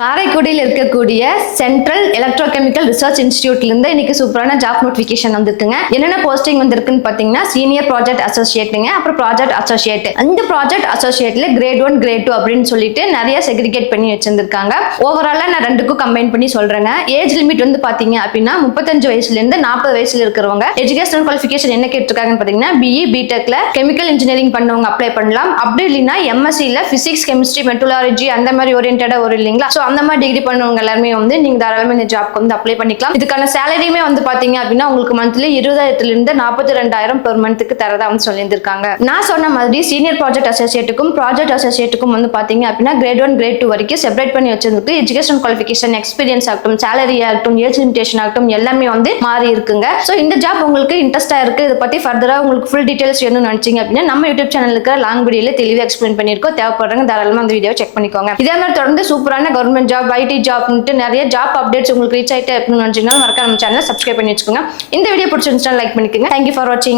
காரைக்குடியில் இருக்கக்கூடிய central electrochemical research இன்ஸ்டிடியூட்ல இருந்து இன்னைக்கு சூப்பரான ஜாப் நோட்டிபிகேஷன் வந்திருக்குங்க. என்னென்ன போஸ்டிங் வந்திருக்குன்னு பாத்தீங்கன்னா சீனியர் ப்ராஜெக்ட் அசோசியேட்டுங்க, அப்புறம் ப்ராஜெக்ட் அசோசியேட். அந்த ப்ராஜெக்ட் அசோசியேட்ல கிரேட் 1 கிரேட் 2 அப்படின்னு சொல்லிட்டு நிறைய செக்ரிகேட் பண்ணி வச்சிருந்திருக்காங்க. ஓவராலா நான் ரெண்டுக்கும் கம்பைன் பண்ணி சொல்றேங்க. ஏஜ் லிமிட் வந்து பாத்தீங்க அப்படின்னா 35 வயசுல இருந்து 40 வயசுல இருக்கிறவங்க. எஜுகேஷனல் குவாலிஃபிகேஷன் என்ன கேட்டிருக்காங்கன்னு பாத்தீங்கன்னா பிஇ பிடெக்ல கெமிக்கல் இன்ஜினியரிங் பண்ணவங்க அப்ளை பண்ணலாம். அப்படி இல்லைன்னா எம்எஸ்சில பிசிக்ஸ் கெமிஸ்ட்ரி மெட்ரோலாஜி அந்த மாதிரி ஓரியன்டா வரும் இல்லைங்களா. அந்த மாதிரி டிகிரி பண்ணவங்க எல்லாருமே வந்து நீங்க தாராளமா இந்த ஜாப்க்கு வந்து அப்ளை பண்ணிக்கலாம். இதுக்கான சேலரியுமே வந்து பாத்தீங்க அப்படின்னா உங்களுக்கு மந்த்லி 20,000 இருந்து 42,000 பெர் மந்த்துக்கு தரதா வந்து சொல்லியிருக்காங்க. நான் சொன்ன மாதிரி சீனியர் ப்ராஜெக்ட் அசோசியேட்டுக்கும் ப்ராஜெக்ட் அசோசியேட்டுக்கும் வந்து பாத்தீங்க அப்படின்னா கிரேட் 1 கிரேட் 2 வரைக்கும் செப்பரேட் பண்ணி வச்சிருக்கு. எஜுகேஷன் குவாலிஃபிகேஷன், எக்ஸ்பீரியன்ஸ் ஆகட்டும், சேலரி ஆகட்டும், ஏஜ் லிமிடேஷன் ஆகட்டும் எல்லாமே வந்து மாறி இருக்குங்க. ஸோ இந்த ஜாப் உங்களுக்கு இன்ட்ரெஸ்டா இருக்கு, இதை பத்தி ஃபர்தரா உங்களுக்கு ஃபுல் டீடைல்ஸ் வேணும்னு நினைச்சீங்க அப்படின்னா நம்ம யூடியூப் சேனலுக்கு லாங் வீடியோல தெளிவாக எக்ஸ்பிளைன் பண்ணிருக்கோம். தேவைப்படுறவங்க தாராளமா அந்த வீடியோ செக் பண்ணிக்கோங்க. இதே மாதிரி தொடர்ந்து சூப்பரான கவர்மெண்ட் ஜாப், ஐடி ஜாப் நிறைய ஜாப் அப்டேட்ஸ் உங்களுக்கு ரீச் ஆயிட்டே இருக்கணும்னு நினைச்சீங்கன்னா மறக்காம நம்ம சேனலை சப்ஸ்கிரைப் பண்ணி வச்சுக்கோங்க. இந்த வீடியோ பிடிச்சிருந்துச்சுன்னா லைக் பண்ணிக்கோங்க. தேங்க்யூ ஃபார் வாட்சிங்.